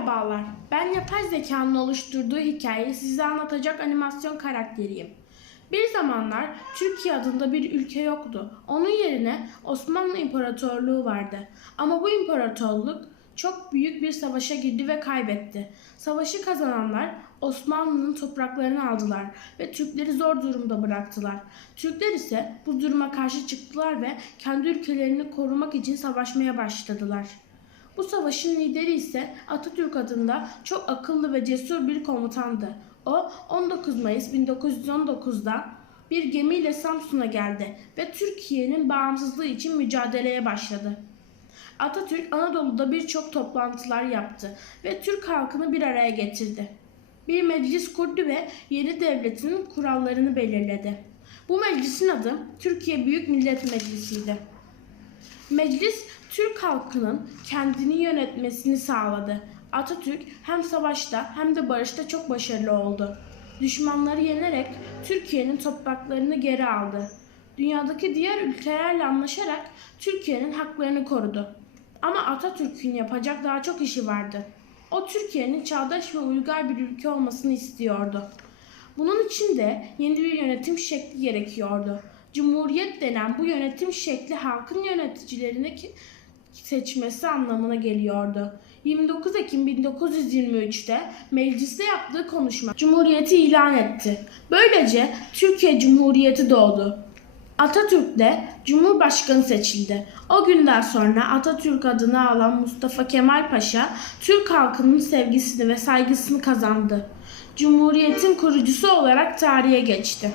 Merhabalar, ben yapay zekanın oluşturduğu hikayeyi size anlatacak animasyon karakteriyim. Bir zamanlar Türkiye adında bir ülke yoktu. Onun yerine Osmanlı İmparatorluğu vardı. Ama bu imparatorluk çok büyük bir savaşa girdi ve kaybetti. Savaşı kazananlar Osmanlı'nın topraklarını aldılar ve Türkleri zor durumda bıraktılar. Türkler ise bu duruma karşı çıktılar ve kendi ülkelerini korumak için savaşmaya başladılar. Bu savaşın lideri ise Atatürk adında çok akıllı ve cesur bir komutandı. O 19 Mayıs 1919'da bir gemiyle Samsun'a geldi ve Türkiye'nin bağımsızlığı için mücadeleye başladı. Atatürk Anadolu'da birçok toplantılar yaptı ve Türk halkını bir araya getirdi. Bir meclis kurdu ve yeni devletinin kurallarını belirledi. Bu meclisin adı Türkiye Büyük Millet Meclisi'ydi. Meclis Türk halkının kendini yönetmesini sağladı. Atatürk hem savaşta hem de barışta çok başarılı oldu. Düşmanları yenerek Türkiye'nin topraklarını geri aldı. Dünyadaki diğer ülkelerle anlaşarak Türkiye'nin haklarını korudu. Ama Atatürk'ün yapacak daha çok işi vardı. O Türkiye'nin çağdaş ve uygar bir ülke olmasını istiyordu. Bunun için de yeni bir yönetim şekli gerekiyordu. Cumhuriyet denen bu yönetim şekli halkın yöneticilerini ki- seçmesi anlamına geliyordu. 29 Ekim 1923'te mecliste yaptığı konuşma Cumhuriyeti ilan etti. Böylece Türkiye Cumhuriyeti doğdu. Atatürk de Cumhurbaşkanı seçildi. O günden sonra Atatürk adını alan Mustafa Kemal Paşa Türk halkının sevgisini ve saygısını kazandı. Cumhuriyetin kurucusu olarak tarihe geçti.